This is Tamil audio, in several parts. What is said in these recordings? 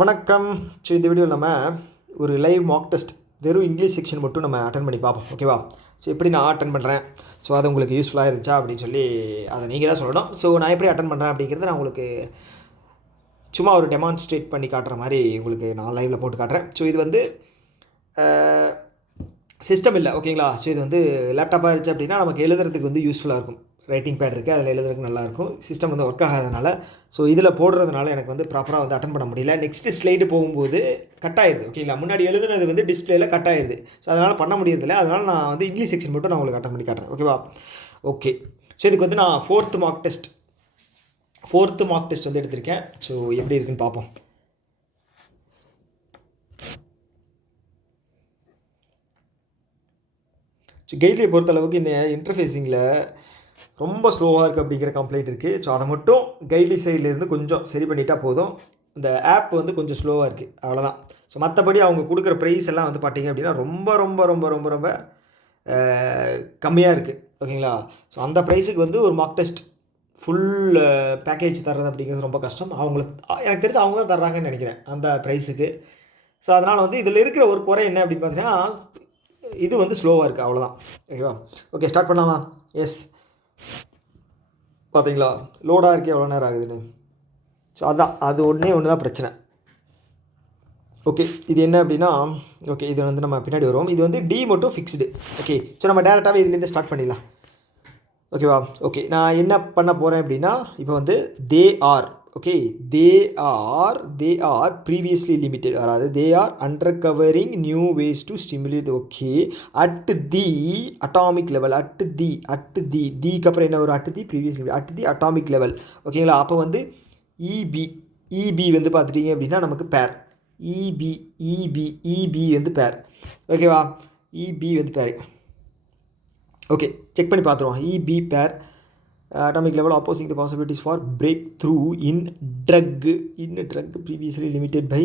வணக்கம். இந்த வீடியோவில் நம்ம ஒரு லைவ் மாக் டெஸ்ட் வெறும் இங்கிலீஷ் செக்ஷன் மட்டும் நம்ம அட்டன் பண்ணி பார்ப்போம். ஓகேவா? எப்படி நான் அட்டன் பண்ணுறேன், அது உங்களுக்கு யூஸ்ஃபுல்லாக இருந்துச்சா அப்படின்னு சொல்லி அதை நீங்கள் தான் சொல்லணும். நான் எப்படி அட்டன் பண்ணுறேன் அப்படிங்கிறத நான் உங்களுக்கு சும்மா ஒரு டெமான்ஸ்ட்ரேட் பண்ணி காட்டுற மாதிரி உங்களுக்கு நான் லைவில் போட்டு காட்டுறேன். இது வந்து சிஸ்டம் இல்லை, ஓகேங்களா? இது வந்து லேப்டாப்பாக இருந்துச்சு அப்படின்னா நமக்கு எழுதுறதுக்கு வந்து யூஸ்ஃபுல்லாக இருக்கும். ரைட்டிங் பேட் இருக்குது, அதில் எழுதுறதுக்கு நல்லாயிருக்கும். சிஸ்டம் வந்து ஒர்க் ஆகாதனால இதில் போடுறதுனால எனக்கு வந்து ப்ராப்பராக வந்து அட்டன் பண்ண முடியல. நெக்ஸ்ட்டு ஸ்லைடு போகும்போது கட் ஆயிடுது, ஓகேங்களா? முன்னாடி எழுதுனது வந்து டிஸ்பிளேயில் கட் ஆயிடுது. அதனால் பண்ண முடியறதில்ல. அதனால் நான் வந்து இங்கிலீஷ் செக்ஷன் மட்டும் நான் உங்களுக்கு அட்டன் பண்ணி காட்டுறேன், ஓகேவா? ஓகே. இதுக்கு வந்து நான் ஃபோர்த்து மார்க் டெஸ்ட் வந்து எடுத்திருக்கேன். எப்படி இருக்குன்னு பார்ப்போம். கைட்லையை பொறுத்தளவுக்கு இந்த இன்டர்ஃபேஸிங்கில் ரொம்ப ஸ்லோவாக இருக்குது அப்படிங்கிற கம்ப்ளைண்ட் இருக்குது. அதை மட்டும் கைட்லி சைட்லேருந்து கொஞ்சம் சரி பண்ணிட்டால் போதும். இந்த ஆப் வந்து கொஞ்சம் ஸ்லோவாக இருக்குது, அவ்வளோதான். மற்றபடி அவங்க கொடுக்குற ப்ரைஸ் எல்லாம் வந்து பார்த்திங்க அப்படின்னா ரொம்ப ரொம்ப ரொம்ப ரொம்ப ரொம்ப கம்மியாக இருக்குது, ஓகேங்களா? அந்த ப்ரைஸுக்கு வந்து ஒரு மார்க் டெஸ்ட் ஃபுல் பேக்கேஜ் தர்றது அப்படிங்கிறது ரொம்ப கஷ்டம். எனக்கு தெரிஞ்சு அவங்க தான் தர்றாங்கன்னு நினைக்கிறேன் அந்த ப்ரைஸுக்கு. அதனால் வந்து இதில் இருக்கிற ஒரு குறை என்ன அப்படின்னு பார்த்தீங்கன்னா, இது வந்து ஸ்லோவாக இருக்குது, அவ்வளோதான். ஓகேவா? ஓகே, ஸ்டார்ட் பண்ணலாமா? எஸ், பார்த்தீங்களா லோடாக இருக்கே எவ்வளோ நேரம் ஆகுதுன்னு. அது ஒன்று தான் பிரச்சனை. ஓகே, இது என்ன அப்படின்னா, ஓகே இது வந்து நம்ம பின்னாடி வருவோம். இது வந்து டி மட்டும் ஃபிக்ஸ்டு. ஓகே, நம்ம டேரெக்டாகவே இதுலேருந்து ஸ்டார்ட் பண்ணிடலாம், ஓகேவா? ஓகே, நான் என்ன பண்ண போகிறேன் அப்படின்னா, இப்போ வந்து தே ஆர் ப்ரீவியஸ்லி லிமிட்டட், அதாவது they are undercovering new ways to stimulate, okay, at the atomic level, தீக்கு அப்புறம் என்ன வரும்? Previously at the atomic level, ஓகேங்களா? அப்போ வந்து இபி வந்து பார்த்துட்டிங்க அப்படின்னா நமக்கு பேர் இபி வந்து பேர், ஓகேவா? இபி வந்து பேர். ஓகே, செக் பண்ணி பார்த்துருவோம். இபி பேர் atomic level opposing the possibilities for breakthrough in drug previously limited by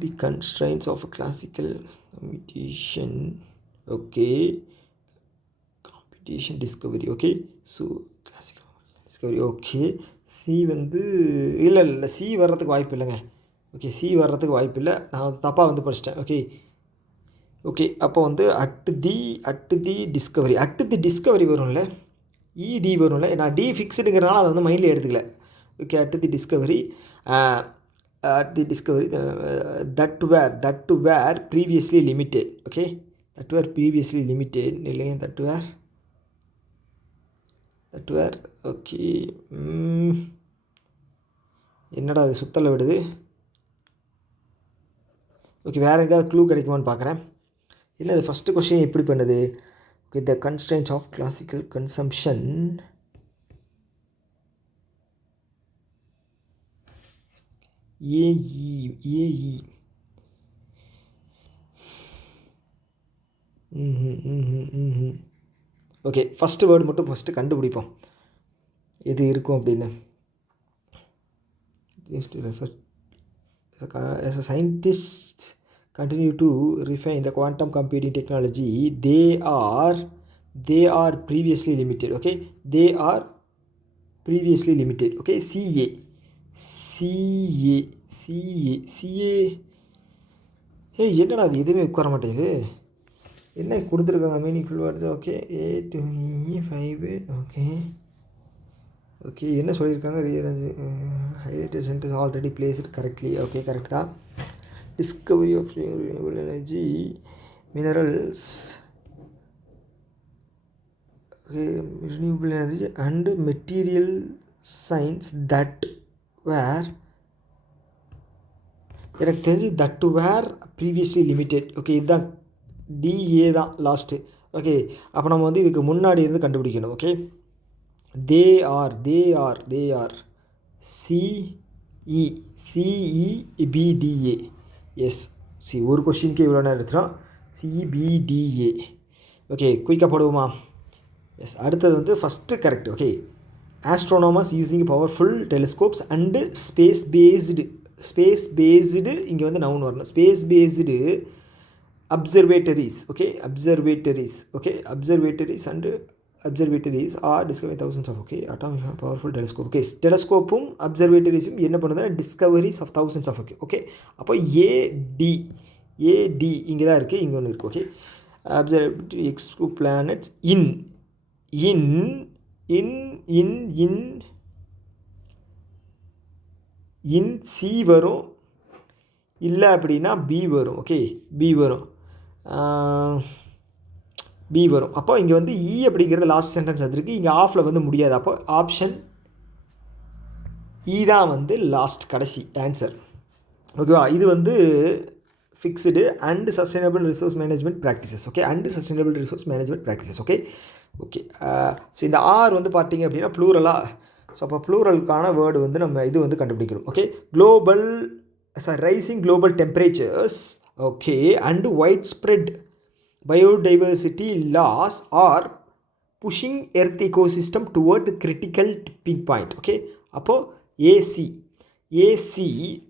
the constraints of classical computation, okay, competition discovery, okay, classical discovery, okay. C வந்து இல்லை சி வர்றதுக்கு வாய்ப்பு இல்லைங்க. ஓகே, சி வர்றதுக்கு வாய்ப்பு இல்லை, நான் வந்து தப்பாக வந்து படிச்சிட்டேன். ஓகே, அப்போ வந்து அட் தி டிஸ்கவரி வரும்ல, இடி வரும்ல. நான் டி ஃபிக்ஸ்டுங்கிறனால அதை வந்து மைண்டில் எடுத்துக்கல. Okay, at the discovery that were previously limited, okay, இல்லைங்க, தட் வேர் ஓகே. என்னடா அது சுத்தலை விடுது. ஓகே, வேறு எங்கேயாவது க்ளூ கிடைக்குமான்னு பார்க்குறேன். இல்லை, அது ஃபஸ்ட்டு கொஸ்டின் எப்படி பண்ணுது? Okay, the constraints of classical consumption, AE. Okay, first word மட்டும் ஃபஸ்ட்டு கண்டுபிடிப்போம் எது இருக்கும் அப்படின்னு. As a scientist continue to refine the quantum computing technology, they are previously limited, okay, okay. CA என்னடா அது எதுவுமே உட்கார மாட்டேங்குது. என்ன கொடுத்துருக்காங்க meaningful words, okay, A2E5, okay என்ன சொல்லியிருக்காங்க? Highlighted centres already placed correctly, okay, correct தான். Discovery of renewable energy, minerals, renewable energy and material science that were, எனக்கு தெரிஞ்சு that were previously limited. Okay, இதுதான் டிஏ தான் லாஸ்ட்டு. ஓகே, அப்போ நம்ம வந்து இதுக்கு முன்னாடி இருந்து கண்டுபிடிக்கணும். Okay, they are CEBDA. Yes, ஒரு கொஷினுக்கு இவ்வளோ நேரம் எடுத்துகிறோம். CBDA. ஓகே, குயிக்காக போடுவோமா? எஸ், அடுத்தது வந்து first correct. Okay, astronomers using powerful telescopes and space based இங்கே வந்து நவுன் வரணும். Space based observatories, okay, observatories and observatories are discovery thousands of atomic powerful telescope. டெலஸ்கோப்பும் அப்சர்வேட்டரிஸும் என்ன பண்ணுதுன்னா டிஸ்கவரிஸ் ஆஃப் thousands of அப்போ ஏடி இங்கே தான் இருக்குது, இங்கே ஒன்று இருக்குது. அப்சர்வேட்டரி எக்ஸ்ட்ரூ பிளானட்ஸ் இன் சி வரும், இல்லை அப்படின்னா பி வரும். பி வரும். அப்போ இங்கே வந்து இ அப்படிங்கிறது லாஸ்ட் சென்டென்ஸ் வந்துருக்கு, இங்கே ஆஃபில் வந்து முடியாது. அப்போ ஆப்ஷன் இ தான் வந்து லாஸ்ட் கடைசி ஆன்சர். ஓகேவா? இது வந்து fixed and sustainable resource management practices. And sustainable resource management practices. Okay. So இந்த ஆர் வந்து பார்த்தீங்க அப்படின்னா ப்ளூரலாக. ஸோ அப்போ ப்ளூரலுக்கான வேர்டு வந்து நம்ம இது வந்து கண்டுபிடிக்கணும். Rising global temperatures and white spread biodiversity loss are pushing earth ecosystem toward critical tipping point. அப்போ AC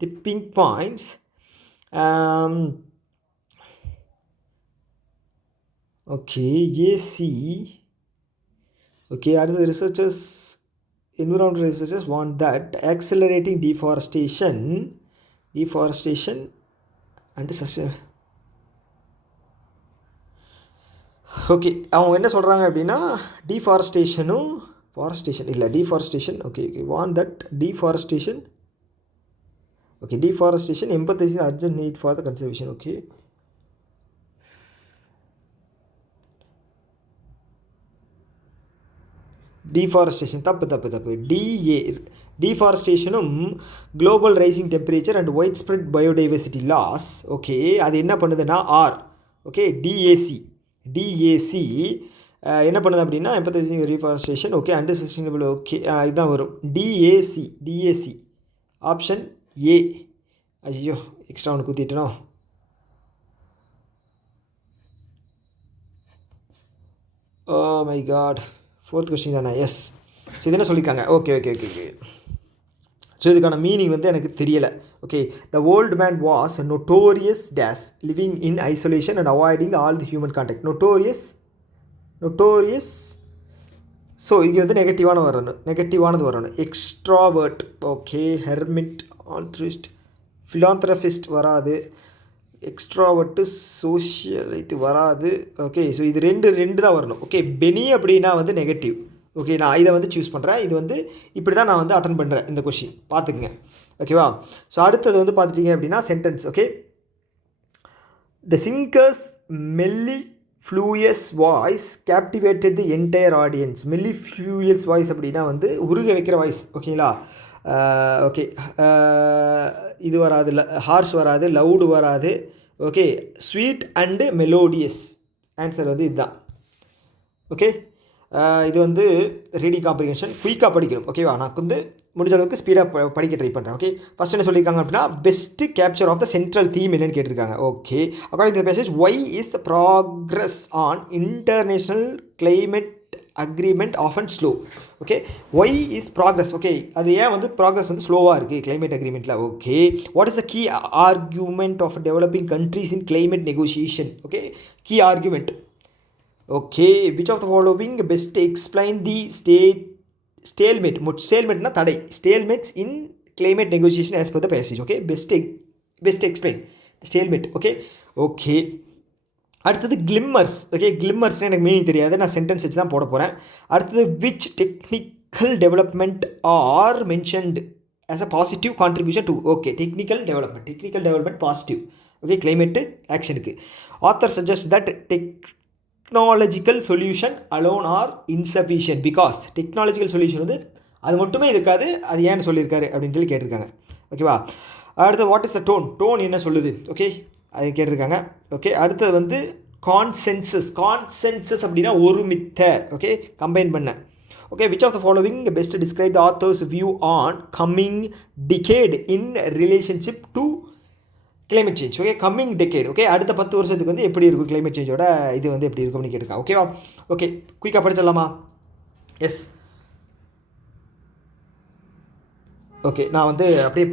tipping points. AC. அடுத்த environmental researchers want that accelerating deforestation and sustainable. அவங்க என்ன சொல்கிறாங்க அப்படின்னா deforestation want that deforestation emphasising urgent need for the conservation. Deforestation தப்பு. டிஃபாரஸ்டேஷனும் global rising temperature and white spread biodiversity loss. அது என்ன பண்ணுதுன்னா ஆர். டிஏசி என்ன பண்ணுது அப்படின்னா எம்பத்தைசிங் ரீஃபாரஸ்டேஷன். And sustainable. இதுதான் வரும். D A C option A. ஐயோ, எக்ஸ்ட்ரா ஒன்று குத்திட்டனோ. Oh my God, 4th question தானே? எஸ். ஸோ இது என்ன சொல்லியிருக்காங்க? ஓகே. ஸோ இதுக்கான மீனிங் வந்து எனக்கு தெரியலை. த old man was notorious days living in isolation and avoiding all the human contact. Notorious. So இங்கே வந்து நெகட்டிவானது வரணும். எக்ஸ்ட்ராவர்ட். ஹெர்மிட், ஆல்ட்ரிஸ்ட், ஃபிலாந்த்ரபிஸ்ட் வராது. எக்ஸ்ட்ராவர்ட்டு, சோஷியலைட்டு வராது. ஸோ இது ரெண்டு தான் வரணும். பெனி அப்படின்னா வந்து நெகட்டிவ். நான் இதை வந்து சூஸ் பண்ணுறேன். இது வந்து இப்படி தான் நான் வந்து அட்டன் பண்ணுறேன் இந்த கொஷின், பார்த்துக்குங்க. ஓகேவா? ஸோ அடுத்தது வந்து பார்த்துட்டிங்க அப்படின்னா sentence. The singers mellifluous voice captivated the entire audience. Mellifluous voice அப்படின்னா வந்து உருக வைக்கிற வாய்ஸ். ஓகேங்களா? இது வராது, ஹார்ஷ் வராது, லவுடு வராது. Sweet and melodious. ஆன்சர் வந்து இதுதான். இது வந்து ரீடிங் காம்ப்ரிஹென்ஷன் குயிக்காக படிக்கணும். நான் வந்து முடிஞ்ச அளவுக்கு ஸ்பீடாக படிக்க ட்ரை பண்ணுறேன். ஃபஸ்ட் என்ன சொல்லியிருக்காங்க அப்படின்னா best capture of the central theme என்னன்னு கேட்டிருக்காங்க. According to the passage why is progress on international climate agreement often slow. Why is progress. அது ஏன் வந்து ப்ராக்ரஸ் வந்து ஸ்லோவாக இருக்குது கிளைமேட் அக்ரிமெண்ட்டில்? What is the key argument of developing countries in climate negotiation? Key argument. which of the following best explain the stalemate? Stalemateனா தடை. Stalemates in climate negotiation as per the passage. best explain the stalemate. அடுத்தது கிளிம்மர்ஸ். கிளிம்மர்ஸ்னால் எனக்கு மீனிங் தெரியாது, நான் சென்டென்ஸ் வச்சு தான் போட போகிறேன். அடுத்தது which technical development are mentioned as a positive contribution to? technical development positive. climate ஆக்ஷனுக்கு. author suggests that technological solution alone are insufficient because technological solution வந்து அது மட்டுமே இருக்காது, அது ஏன்னு சொல்லியிருக்காரு அப்படின்னு சொல்லி கேட்டிருக்காங்க. அடுத்து வாட் இஸ் த டோன் என்ன சொல்லுது? அது கேட்டிருக்காங்க. அடுத்தது வந்து கான்சென்சஸ் அப்படின்னா ஒருமித்த. கம்பைன் பண்ண. which of the following best describe the author's view on coming decade in relationship to climate change? Coming decade. அடுத்த 10 வருஷத்துக்கு வந்து எப்படி இருக்கும் கிளைமேட் சேஞ்சோட இது வந்து எப்படி இருக்கும்னு கேட்டிருக்காங்க. குயிக்காக படிச்சிடலாமா? எஸ். ஓகே, நான் வந்து அப்படியே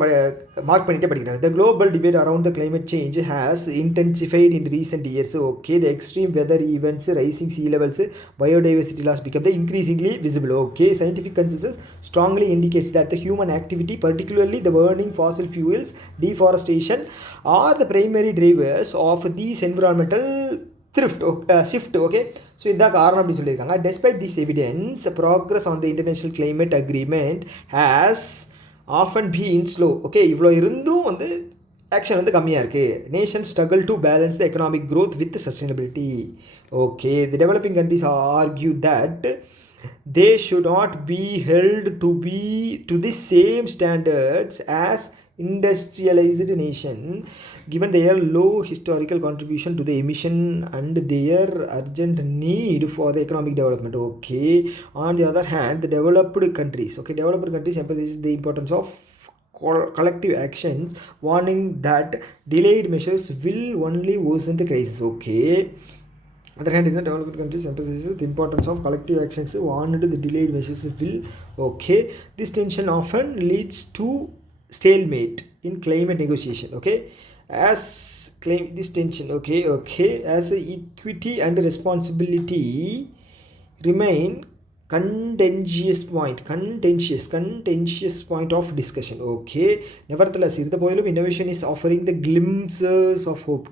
மார்க் பண்ணிட்டே படிக்கிறேன். The global debate around the climate change has intensified in recent years. Okay, the extreme weather events, rising sea levels, biodiversity loss become the increasingly visible. Okay, scientific consensus strongly indicates that the human activity, particularly the burning fossil fuels, deforestation, are the primary drivers of these environmental shift. Okay, so இதுதான் காரணம் அப்படின்னு சொல்லியிருக்காங்க. Despite this evidence, progress on the international climate agreement has often been slow. Okay, இவ்வளோ இருந்தும் வந்து ஆக்ஷன் வந்து கம்மியாக இருக்குது. Nation struggle to balance the economic growth with sustainability. Okay, the developing countries argue that they should not be held to the same standards as industrialized nation given their low historical contribution to the emission and their urgent need for the economic development. Okay, on the other hand, the developed countries emphasize the importance of collective actions, warning that delayed measures will only worsen the crisis. Okay, other hand, in the developed countries emphasizes the importance of collective actions, warned the delayed measures will. Okay, this tension often leads to stalemate in climate negotiation. Okay, as claim this tension, as equity and responsibility remain contentious point of discussion. Okay, nevertheless, இருந்த போதிலும் innovation is offering the glimpses of hope.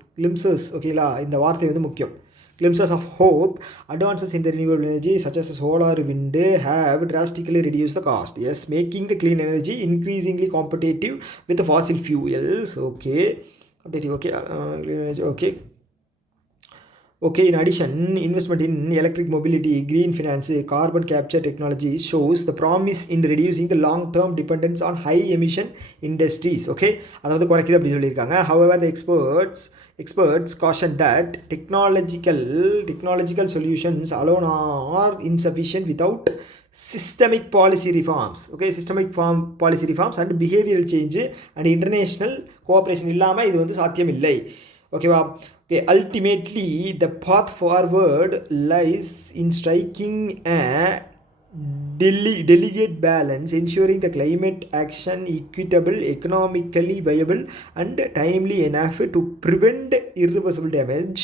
ஓகேங்களா, இந்த வார்த்தை வந்து முக்கியம். Glimpses of hope. Advances in the renewable energy such as solar, wind have drastically reduced the cost. Yes, making the clean energy increasingly competitive with the fossil fuels. Okay, clean energy. Okay, in addition, investment in electric mobility, green finance, carbon capture technology shows the promise in reducing the long-term dependence on high emission industries. Okay, அதாவது குறைக்குது அப்படி சொல்லியிருக்காங்க. However, the experts caution that technological solutions alone are insufficient without systemic policy reforms. Okay, policy reforms and behavioral change and international cooperation இல்லாமல் இது வந்து சாத்தியம் இல்லை. ஓகேவா? Okay, ultimately the path forward lies in striking a delicate balance, ensuring the climate action equitable, economically viable and timely enough to prevent irreversible damage.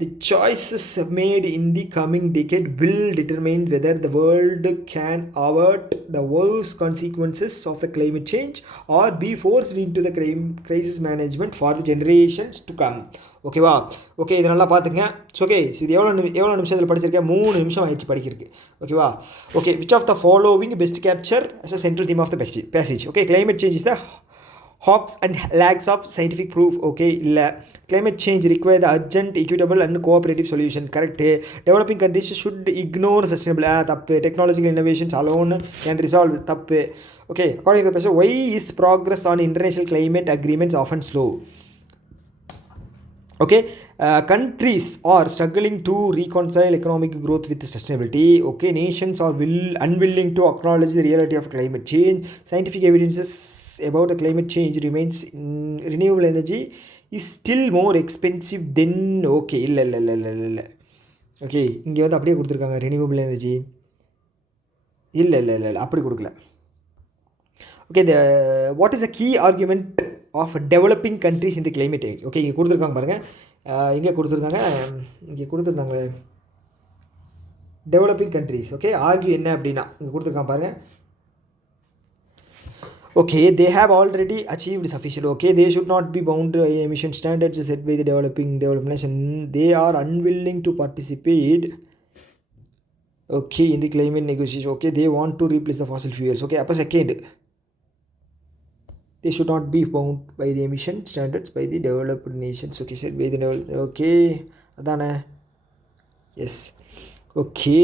The choices made in the coming decade will determine whether the world can avert the worst consequences of the climate change or be forced into the crisis management for the generations to come. ஓகேவா? ஓகே, இது நல்லா பார்த்துங்க. ஓகே, இது எவ்வளோ நிமிஷத்தில் படிச்சிருக்கேன்? 3 நிமிஷம் ஆயிடுச்சு படிக்கிறதுக்கு. ஓகேவா? Okay, which of the following best capture as a central theme of the passage? Okay, climate change is the hawks and lags of scientific proof. Okay, இல்லை. Climate change require the urgent, equitable and cooperative solution. Correct. Developing countries should ignore sustainable. தப்பு. Technological innovations alone can resolve. தப்பு. Okay, according to the passage, why is progress on international climate agreements often slow? Okay, countries are struggling to reconcile economic growth with sustainability. Okay, nations are unwilling to acknowledge the reality of climate change. Scientific evidences about the climate change remains renewable energy is still more expensive than. Okay, இல்லை. ஓகே, இங்கே வந்து அப்படியே கொடுத்துருக்காங்க renewable energy. இல்லை அப்படி கொடுக்கல. Okay, what is the key argument of developing countries in the climate change? Okay, இங்கே கொடுத்துருக்காங்க பாருங்கள். இங்கே கொடுத்துருந்தாங்க டெவலப்பிங் கண்ட்ரிஸ். ஓகே, ஆர்கியூ என்ன அப்படின்னா இங்கே கொடுத்துருக்காங்க பாருங்கள். Okay, they have already achieved sufficient. Okay, they should not be bound to emission standards set by the developing nation. They are unwilling to participate. Okay, in the climate negotiation. Okay, they want to replace the fossil fuels. Okay, அப்போ second, they should not be bound by the emission standards by the developed nations. Okay, said by the okay, adana. Yes. Okay,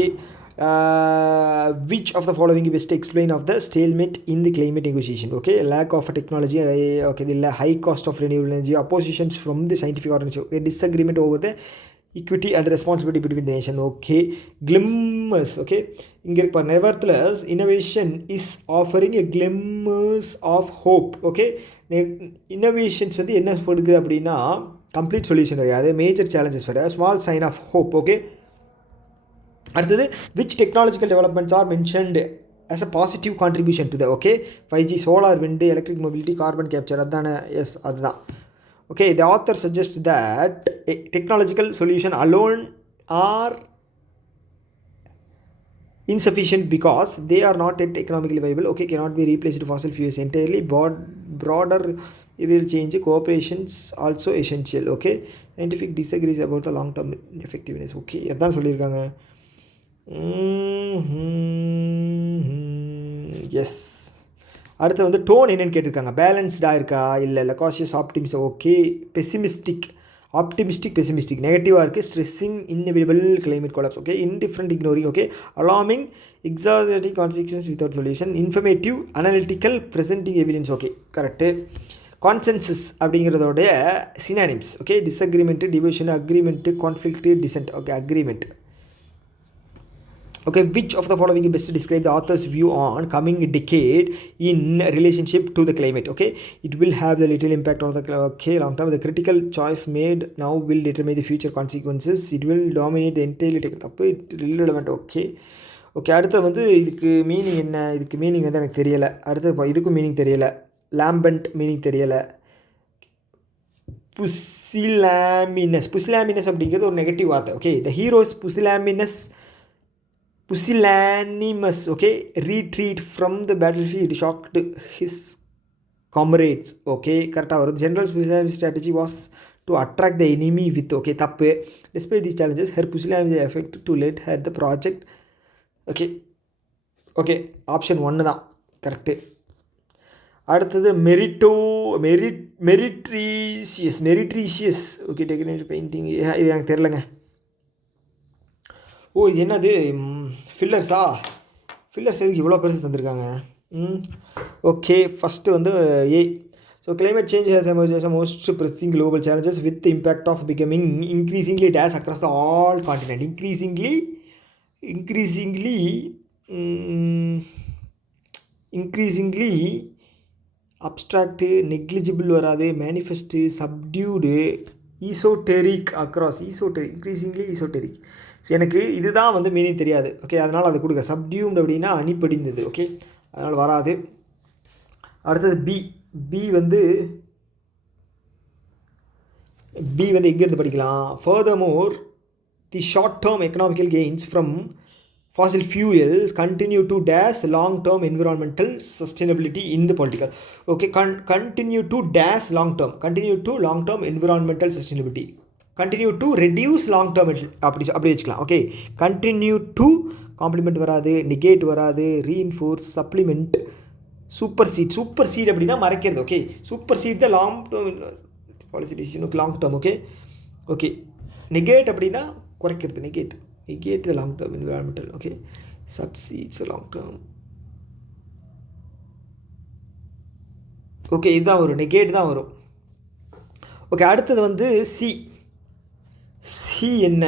which of the following best explain of the stalemate in the climate negotiation? Okay, lack of technology. Okay, the high cost of renewable energy, oppositions from the scientific organization. Okay, disagreement over the equity and responsibility between the nation. Okay, glimmers. Okay, இங்கே இப்போ nevertheless innovation is offering a glimmers of hope. Okay, innovations வந்து என்ன கொடுக்குது அப்படின்னா கம்ப்ளீட் சொல்யூஷன் கிடையாது, மேஜர் சேலஞ்சஸ் வர small sign of hope. Okay, அடுத்தது which technological developments are mentioned as a positive contribution to the, okay, 5G, solar, wind, electric mobility, carbon capture, adana, yes, adha. Okay, the author suggests that a technological solution alone are insufficient because they are not yet economically viable, okay, cannot be replaced fossil fuels entirely. Broader will change, cooperations also essential, okay. Scientific disagrees about the long term effectiveness, okay, அதான் சொல்லியிருக்காங்க. எஸ். அடுத்து வந்து டோன் என்னென்னு கேட்டிருக்காங்க. பேலன்ஸ்டாக இருக்கா, இல்லை cautious, optimist, okay. Pessimistic, optimistic, pessimistic, நெகட்டிவாக இருக்குது. Stressing, inevitable climate collapse, okay. Indifferent, ignoring, okay. Alarming, exaggerating consequence without solution. Informative, analytical, presenting evidence, okay, correct. Consensus அப்படிங்கிறதோடைய synonyms, okay. Disagreement, division, agreement, conflict, dissent, okay. Agreement, okay. Which of the following best describe the author's view on coming decade in relationship to the climate, okay. It will have the little impact on the, okay, long term. The critical choice made now will determine the future consequences. It will dominate the entire தப்பு, irrelevant, okay. ஓகே, அடுத்து வந்து இதுக்கு மீனிங் என்ன, இதுக்கு மீனிங் வந்து எனக்கு தெரியலை. அடுத்து இதுக்கும் மீனிங் தெரியலை. லேம்பண்ட் மீனிங் தெரியலை. புசிலாமினஸ், புசிலாமினஸ் அப்படிங்கிறது ஒரு நெகட்டிவ் வார்த்தை, okay. The heroes pusillanimous, okay. Retreat from the battlefield shocked his comrades, okay, கரெக்டாக வருது. General pusillanimous strategy was to attract the enemy with, okay, தப்பு. Despite these challenges, her pusillanimous effect to let her the project, okay, okay. Option 1 தான் கரெக்டு. அடுத்தது மெரிட்ரீஷியஸ், ஓகே. டெக்கரேட்டிவ் பெயிண்டிங், இது எனக்கு தெரிலங்க. ஓ, இது என்னது, ஃபில்லர்ஸா? ஃபில்லர்ஸ் எதுக்கு இவ்வளோ பெருசு தந்திருக்காங்க? ஓகே, ஃபஸ்ட்டு வந்து A. So climate change has emerged as a most pressing global challenges with the impact of becoming increasingly dash across the all continent. increasingly abstract, negligible வராது, manifest, subdued, esoteric across, increasingly esoteric. So எனக்கு இதுதான் வந்து மீனிங் தெரியாது, ஓகே. அதனால் அது கொடுக்க. சப்டியூம்டு அப்படின்னா அணிப்படிந்தது, ஓகே, அதனால் வராது. அடுத்தது பி வந்து எங்கேருந்து படிக்கலாம்? Furthermore, the short-term economical gains from fossil fuels continue to dash long-term environmental sustainability in the political, okay. Continue to dash long-term environmental sustainability. Continue to reduce long term, அப்படி வச்சுக்கலாம், ஓகே. Continue to காம்ப்ளிமெண்ட் வராது, நெகேட் வராது, ரீஇன்ஃபோர்ஸ், சப்ளிமெண்ட், சூப்பர் சீட் அப்படின்னா மறைக்கிறது, ஓகே. சூப்பர் சீட் தான் லாங் டேர்ம் பாலிசி டிசிஷனுக்கு, லாங் டேர்ம், ஓகே. நெகேட் அப்படின்னா குறைக்கிறது, negate the long term environmental, okay. Supersedes long term, okay. இதுதான் வரும், நெகேட் தான் வரும், ஓகே. அடுத்தது வந்து சி என்ன,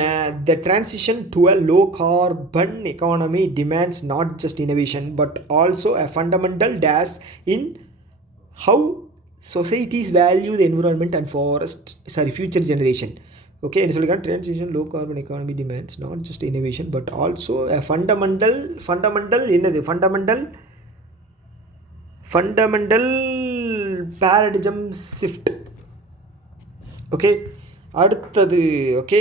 the transition to a low carbon economy demands not just innovation but also a fundamental dash in how societies value the environment and future generation, okay. என்ன சொல்லிருக்காங்க? transition low carbon economy demands not just innovation but also a fundamental என்னது, fundamental paradigm shift, okay. அடுத்தது, okay.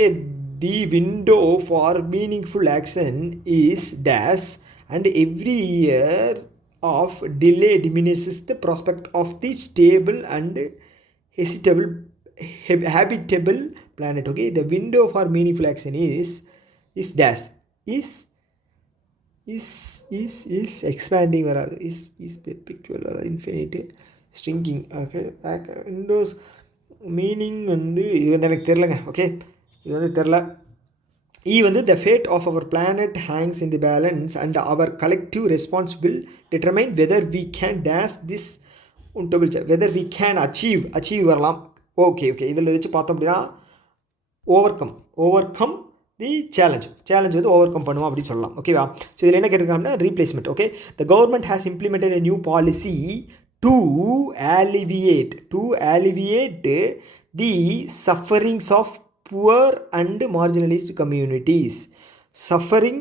The window for meaningful action is dash and every year of delay diminishes the prospect of the stable and habitable planet, okay. The window for meaningful action is dash is expanding வராது, is perpetual வராது, infinite, shrinking, okay. windows meaning வந்து இது வந்து எனக்கு தெரிலங்க, ஓகே. இது வந்து தெரில. வந்து the fate of our planet hangs in the balance and our collective response will determine whether we can dash this whether we can achieve வரலாம், ஓகே. இதில் வச்சு பார்த்தோம் அப்படின்னா ஓவர்கம் தி சேலஞ்ச் வந்து ஓவர் கம் பண்ணுவோம் அப்படின்னு சொல்லலாம், ஓகேவா. ஸோ இதில் என்ன கேட்டிருக்காங்கன்னா replacement, okay. The government has implemented a new policy to alleviate the sufferings of poor and marginalized communities. Suffering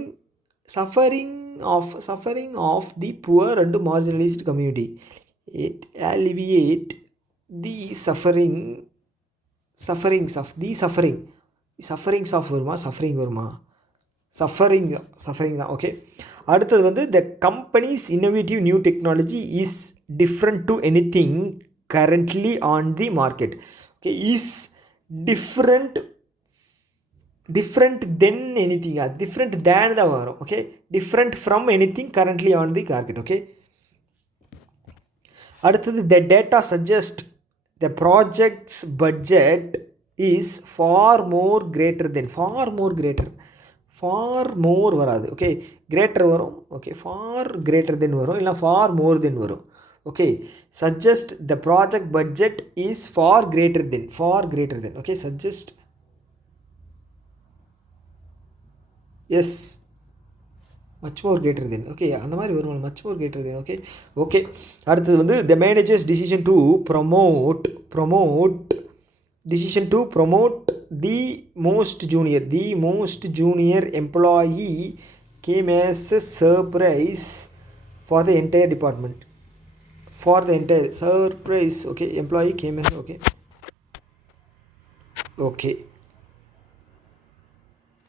of the poor and marginalized community. It alleviate the sufferings of வருமா சஃபரிங் தான். ஓகே, அடுத்தது வந்து the companies innovative new technology is different to anything currently on the market. Okay, is different than anything, different than தான் வரும். Okay, different from anything currently on the market. Okay, அடுத்தது the data suggest the projects budget is far more வராது. ஓகே, கிரேட்டர் வரும். ஓகே, ஃபார் கிரேட்டர் தென் வரும், இல்லை ஃபார் மோர் தென் வரும். Okay, suggest the project budget is far greater than. Okay, suggest as much more greater than. Okay, அந்த மாதிரி வரும், much more greater than. Okay okay அடுத்தது வந்து the managers decision to promote the most junior employee came as a surprise for the entire department. Okay, employee came as okay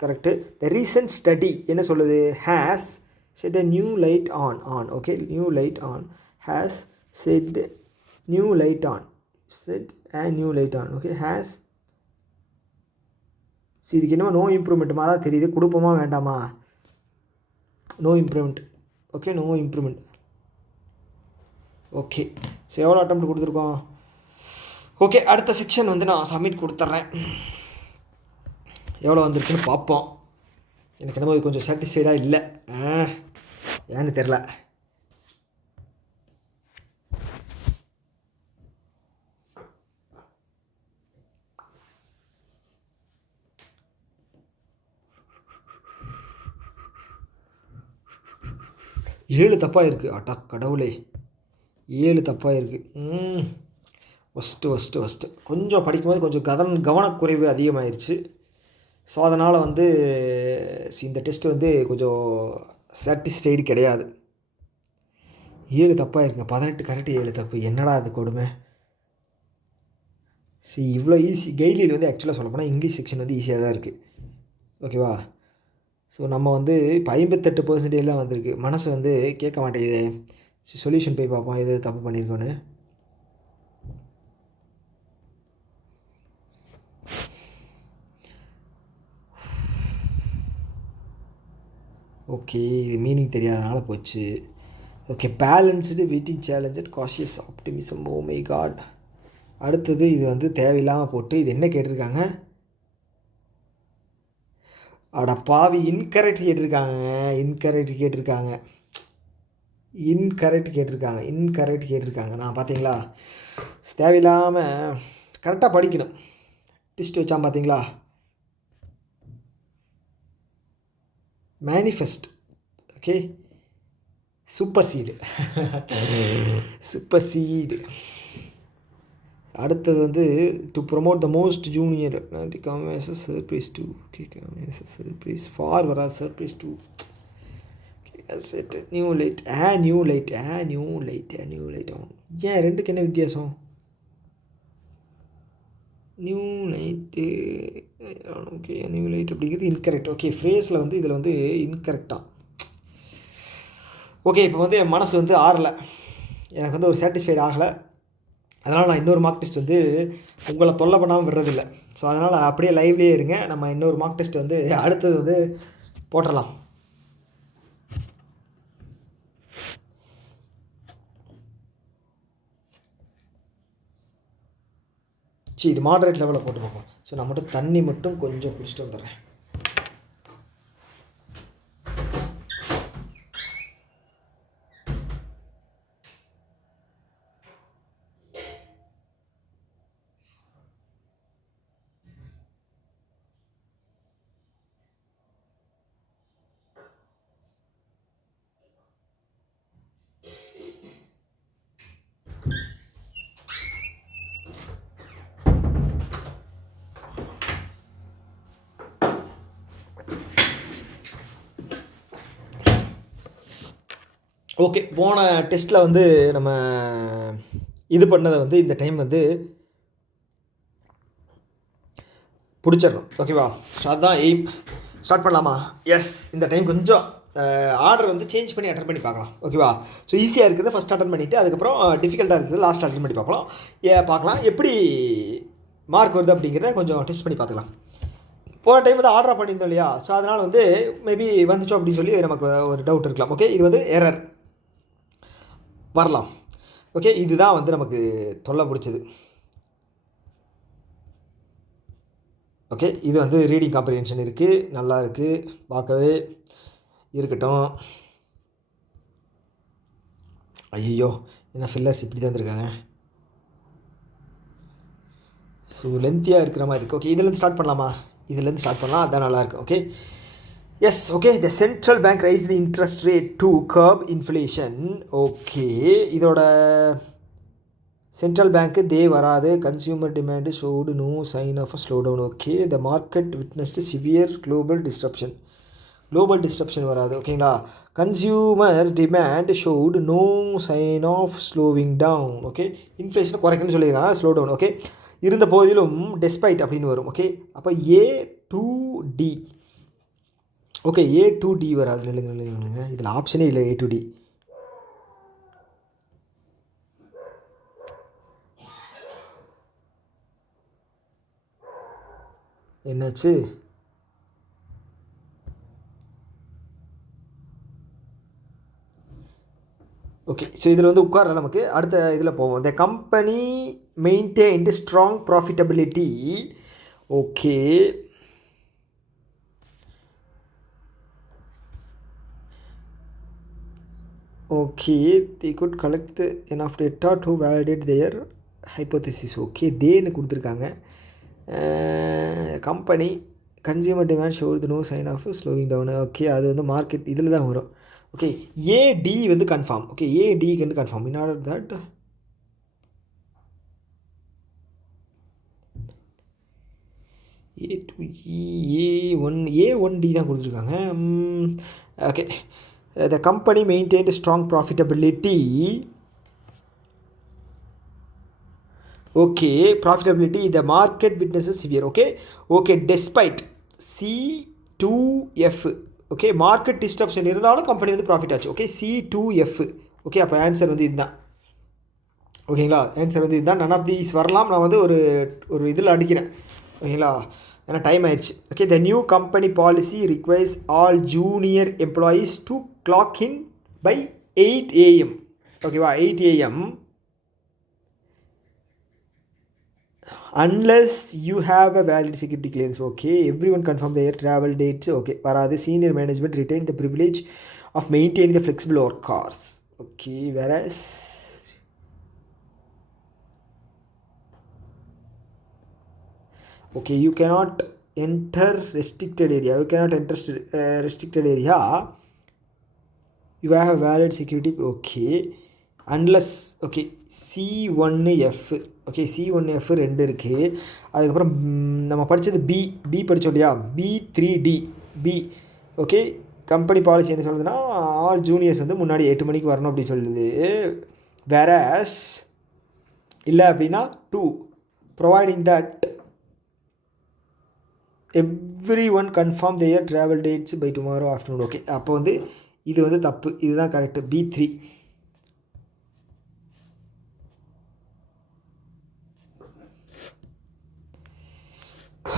correct. The recent study என்ன சொல்லுது? Has shed a new light on. Okay, new light on. Has shed new light on. Okay, has இதுக்கு என்னமோ நோ இம்ப்ரூவ்மெண்ட் மாதிரி தான் தெரியுது. கொடுப்போமா வேண்டாமா? No improvement. Okay, no improvement. Okay, so எவ்வளோ அட்டெம்ப்ட் கொடுத்துருக்கோம்? ஓகே, அடுத்த செக்ஷன் வந்து நான் சப்மிட் கொடுத்துட்றேன். எவ்வளோ வந்திருக்குன்னு பார்ப்போம். எனக்கு என்னமோ இது கொஞ்சம் சாட்டிஸ்ஃபைடாக இல்லை, ஏன்னு தெரில. ஏழு தப்பாக இருக்குது. அட்டா கடவுளே, 7 தப்பாக இருக்குது. ஃபஸ்ட்டு கொஞ்சம் படிக்கும்போது கொஞ்சம் கவனக்குறைவு அதிகமாகிருச்சு. ஸோ அதனால் வந்து இந்த டெஸ்ட்டு வந்து கொஞ்சம் சாட்டிஸ்ஃபைடு கிடையாது. 7 தப்பாக இருக்குங்க. 18 கரெக்டு, 7 தப்பு. என்னடா அது கொடுமை. இவ்வளோ ஈஸி. கைட்லைன் வந்து ஆக்சுவலாக சொல்ல போனால் இங்கிலீஷ் செக்ஷன் வந்து ஈஸியாக தான் இருக்குது. ஓகேவா? ஸோ நம்ம வந்து இப்போ 58% தான் வந்திருக்கு. மனசு வந்து கேட்க மாட்டேங்குது. சொல்யூஷன் போய் பார்ப்போம் எது தப்பு பண்ணியிருக்கோன்னு. ஓகே, இது மீனிங் தெரியாதனால போச்சு. Okay, balanced waiting challenged cautious optimism. Oh my God. அடுத்தது இது வந்து தேவையில்லாமல் போட்டு இது என்ன கேட்டிருக்காங்க? அட பாவி, இன்கரெக்ட் கேட்டிருக்காங்க. நான் பார்த்தீங்களா, தேவையில்லாமல் கரெக்டாக படிக்கணும். ட்விஸ்ட் வச்சான் பார்த்தீங்களா? மேனிஃபெஸ்ட். ஓகே, சூப்பர்சீடு. அடுத்தது வந்து to promote the most junior come as a surprise to. Okay, come as a surprise for வரா surprise to. New light on. ஏன் ரெண்டுக்கு என்ன வித்தியாசம்? New light. Okay, new light அப்படிங்கிறது இன்கரெக்ட். ஓகே, ஃப்ரேஸில் வந்து இதில் வந்து இன்கரெக்டாக. ஓகே, இப்போ வந்து என் மனசு வந்து ஆறலை, எனக்கு வந்து ஒரு சாட்டிஸ்ஃபைடு ஆகலை. அதனால் நான் இன்னொரு மார்க் டெஸ்ட் வந்து உங்களை தொல்லை பண்ணாமல் விடுறதில்லை. ஸோ அதனால் அப்படியே லைவ்லேயே இருங்க. நம்ம இன்னொரு மார்க் டெஸ்ட் வந்து அடுத்தது வந்து போட்டுடலாம். இது மாடரேட் லெவலில் போட்டு பார்ப்போம். ஸோ நான் மட்டும் தண்ணி மட்டும் கொஞ்சம் குடிச்சிட்டு வந்துடுறேன். ஓகே, போன டெஸ்ட்டில் வந்து நம்ம இது பண்ணதை வந்து இந்த டைம் வந்து பிடிச்சிடணும். ஓகேவா? ஸோ அதுதான் எய்ம். ஸ்டார்ட் பண்ணலாமா? எஸ், இந்த டைம் கொஞ்சம் ஆர்டர் வந்து சேஞ்ச் பண்ணி அட்டன் பண்ணி பார்க்கலாம். ஓகேவா? ஸோ ஈஸியாக இருக்கிறத ஃபஸ்ட் அட்டன் பண்ணிவிட்டு அதுக்கப்புறம் டிஃபிகல்ட்டாக இருக்கிறது லாஸ்ட் அட்டன் பண்ணி பார்க்கலாம் எப்படி மார்க் வருது அப்படிங்கிறத கொஞ்சம் டெஸ்ட் பண்ணி பார்த்துக்கலாம். போன டைம் வந்து ஆர்டர் பண்ணியிருந்தோம் இல்லையா? ஸோ அதனால் வந்து மேபி வந்துச்சோம் அப்படின்னு சொல்லி நமக்கு ஒரு டவுட் இருக்கலாம். ஓகே, இது வந்து எரர் வரலாம். ஓகே, இதுதான் வந்து நமக்கு தொல்லை பிடிச்சது. ஓகே, இது வந்து ரீடிங் காம்ப்ரிஹென்ஷன் இருக்குது, நல்லா இருக்குது, பார்க்கவே இருக்கட்டும். ஐயோ, என்ன ஃபில்லர்ஸ் இப்படி தந்துருக்காங்க. ஸோ லென்த்தியாக இருக்கிற மாதிரி இருக்குது. ஓகே, இதுலேருந்து ஸ்டார்ட் பண்ணலாமா? இதுலேருந்து ஸ்டார்ட் பண்ணலாம், அதுதான் நல்லாயிருக்கு. Okay, yes. Okay, the central bank raised interest rate to curb inflation. Okay, இதோட சென்ட்ரல் பேங்க்கு வராது. Consumer demand showed no sign of a slowdown. Okay, the market witnessed severe global disruption வராது. ஓகேங்களா? Consumer demand showed no sign of slowing down. Okay, இன்ஃப்ளேஷனை குறைக்கணும்னு சொல்லியிருக்காங்க, ஸ்லோ டவுன். ஓகே, இருந்த போதிலும் டெஸ்பைட் அப்படின்னு வரும். ஓகே, அப்போ A2D. ஓகே, A2D வராது. இல்லைங்க, இதில் ஆப்ஷனே இல்லை. A2D என்னாச்சு? ஓகே, ஸோ இதில் வந்து உட்கார நமக்கு அடுத்த இதில் போவோம். The company maintained strong profitability. Okay, okay, they could collect enough data to validate their hypothesis. Okay, தேன்னு கொடுத்துருக்காங்க. Company consumer demand showed no sign of slowing down. Okay, அது வந்து மார்க்கெட் இதில் தான் வரும். ஓகே, ஏடி வந்து கன்ஃபார்ம். ஓகே, ஏடிக்கு வந்து confirm. In order that A1D தான் கொடுத்துருக்காங்க. Okay, the company maintained strong profitability. Okay, profitability the market witnesses severe. Okay, despite C2F. Okay, market disruption இருந்தாலும் கம்பெனி வந்து ப்ராஃபிட் ஆச்சு. Okay, C2F. ஓகே, அப்போ ஆன்சர் வந்து இதுதான். ஓகேங்களா? ஆன்சர் வந்து இதுதான். நன் ஆஃப் தீஸ் வரலாம். நான் வந்து ஒரு இதில் அடிக்கிறேன். ஓகேங்களா? ஏன்னா டைம் ஆயிடுச்சு. Okay, the new company policy requires all junior employees to clock in by 8 AM. ஓகேவா? 8 AM unless you have a valid security clearance. Okay, everyone confirm their travel dates. Okay, வராது. senior management retain the privilege of maintaining the flexible work hours. Okay, whereas okay, you cannot enter restricted area. You have a valid security. Okay, unless okay, C1F. Okay, C1F 2 இருக்குது. அதுக்கப்புறம் நம்ம படித்தது பி படித்தோம் இல்லையா? B3D. ஓகே, கம்பெனி பாலிசி என்ன சொல்லுதுன்னா ஆல் ஜூனியர்ஸ் வந்து முன்னாடி 8 மணிக்கு வரணும் அப்படின்னு சொல்லுது. வேரஸ் இல்லை அப்படின்னா 2 providing that every one confirm their travel dates by tomorrow afternoon. Okay, அப்போ வந்து இது வந்து தப்பு. இதுதான் correct. B3.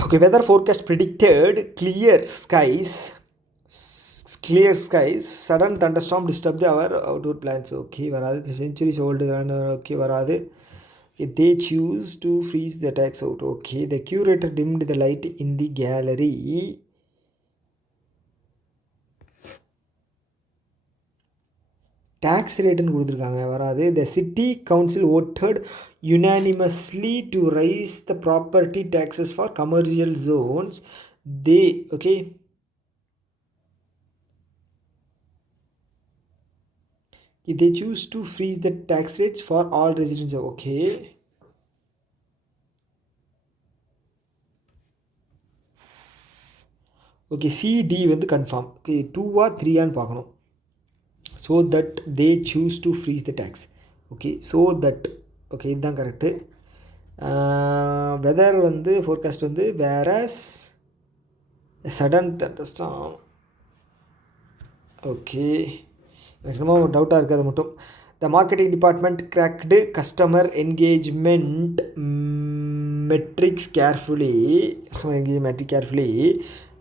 Okay, weather forecast predicted clear skies, sudden thunderstorm disturbed our outdoor plans. Okay, வராது. Centuries old. Okay, வராது. They choose to freeze the tax out. Okay, the curator dimmed the light in the gallery. Tax ரேட்டுன்னு கொடுத்துருக்காங்க, வராது. The city council voted unanimously to raise the property taxes for commercial zones. Okay, they choose to freeze the tax rates for all residents. Okay, okay, CD வந்து கன்ஃபார்ம். ஓகே, 2 or 3 பார்க்கணும். So that they choose to freeze the tax. Okay, so that, okay இதுதான் கரெக்டு. வெதர் வந்து ஃபோர்காஸ்ட் வந்து வேரஸ் சடன் தண்டர்ஸ்டார்ம். ஓகே, எனக்கு ரொம்ப டவுட்டாக இருக்குது அது மட்டும். The marketing department tracked customer engagement metrics carefully,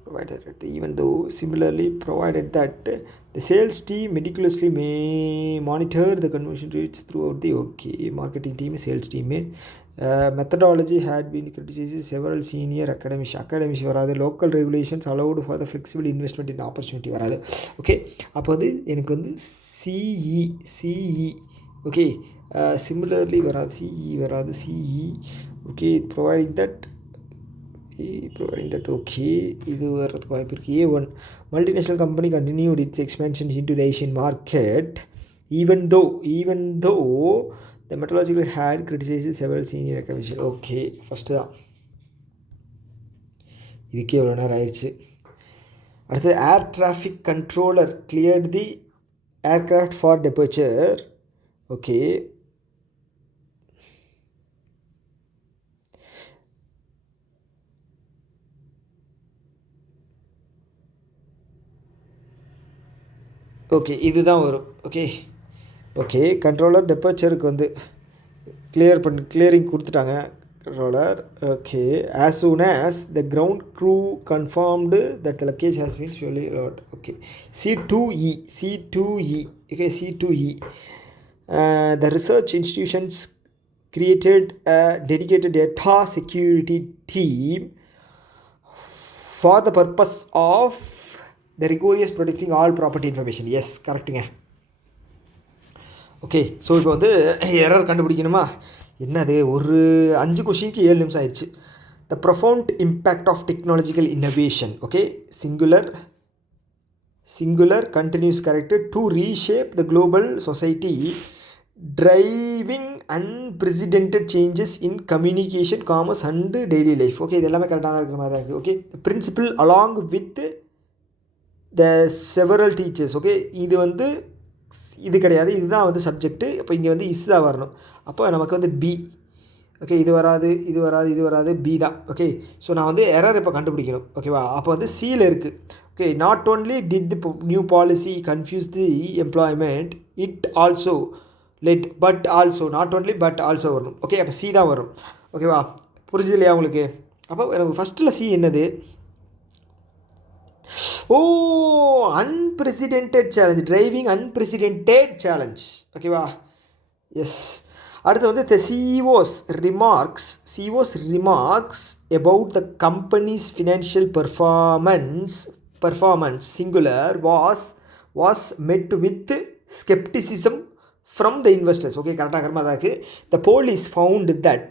provided that even though similarly provided that the sales team meticulously may monitor the conversion rates throughout the marketing team, sales team methodology had been criticized several senior academics வராது. local regulations allowed for the flexible investment in opportunity வராது. ஓகே, அப்போ வந்து எனக்கு வந்து CE ஓகே, similarly வராது, CE வராது, CE okay, providing that okay இது வர்றதுக்கு வாய்ப்பு இருக்குது. A1 multinational company continued its expansion into the Asian market even though the methodology had criticized several senior academics. Okay, first தான் இதுக்கே எவ்வளோ நேரம் ஆயிடுச்சு. அடுத்தது air traffic controller cleared the aircraft for departure. Okay, okay இதுதான் வரும். ஓகே கண்ட்ரோலர் டெபர்ச்சருக்கு வந்து கிளியரிங் கொடுத்துட்டாங்க controller. Okay, as soon as the ground crew confirmed that the luggage has been usually lot. Okay, C2E okay, C2E the research institutions created a dedicated data security team for the purpose of the rigorous protecting all property information. Yes கரெக்டுங்க. ஓகே, ஸோ இப்போ வந்து எரர் கண்டுபிடிக்கணுமா? என்னது, ஒரு 5 கொஷினுக்கு 7 நிமிஷம் ஆயிடுச்சு. The profound impact of technological innovation. Okay, singular continues correct. To reshape the global society driving unprecedented changes in communication, commerce and daily life. Okay, இது எல்லாமே கரெக்டாக தான் இருக்கிற மாதிரி தான் இருக்குது. Okay, the principal along with the several teachers. Okay, இது வந்து இது கிடையாது, இதுதான் வந்து சப்ஜெக்ட்டு. அப்போ இங்கே வந்து இஸ் தான் வரணும். அப்போ நமக்கு வந்து பி. ஓகே, இது வராது, பி தான். ஓகே, ஸோ நான் வந்து எரர் இப்போ கண்டுபிடிக்கணும். ஓகேவா, அப்போ வந்து சியில் இருக்குது. Okay, not only did the new policy confuse the employment, it also let but also, not only but also வரணும். ஓகே, அப்போ சி தான் வரும். ஓகேவா, புரிஞ்சுது இல்லையா உங்களுக்கு? அப்போ எனக்கு ஃபஸ்ட்டில் சி என்னது? Unprecedented challenge, driving unprecedented challenge. ஓகேவா, எஸ். அடுத்து வந்து the CEO's remarks about the company's financial performance singular was met with skepticism from the investors. Okay, கரெக்டாக இருக்கிற மாதிரி தான் இருக்குது. The police found that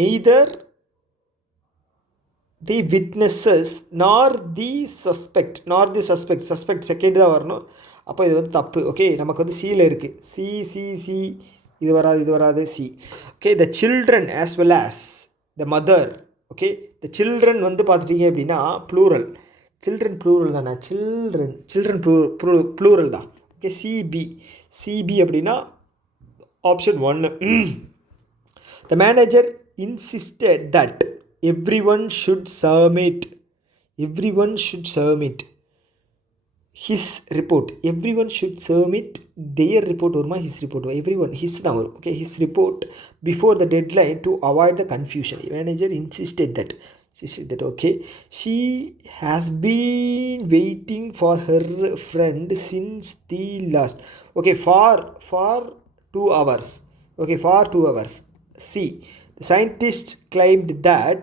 neither the witnesses nor the suspect second தான் வரணும். அப்போ இது வந்து தப்பு. ஓகே, நமக்கு வந்து சியில் இருக்குது. சி இது வராது C. Okay, the children as well as the mother. Okay, the children வந்து பார்த்துட்டிங்க அப்படின்னா ப்ளூரல். சில்ட்ரன் ப்ளூரல் தானே, சில்ட்ரன் ப்ளூரல் தான். ஓகே, சிபி அப்படின்னா option 1. The manager insisted that everyone should submit his report. Everyone should submit their report வருமா, his report? everyone, his தான் வரும். Okay, his report before the deadline to avoid the confusion. Manager insisted that. Okay, she has been waiting for her friend since the last. Okay, for 2 hours. Okay, for 2 hours. C. The scientists claimed that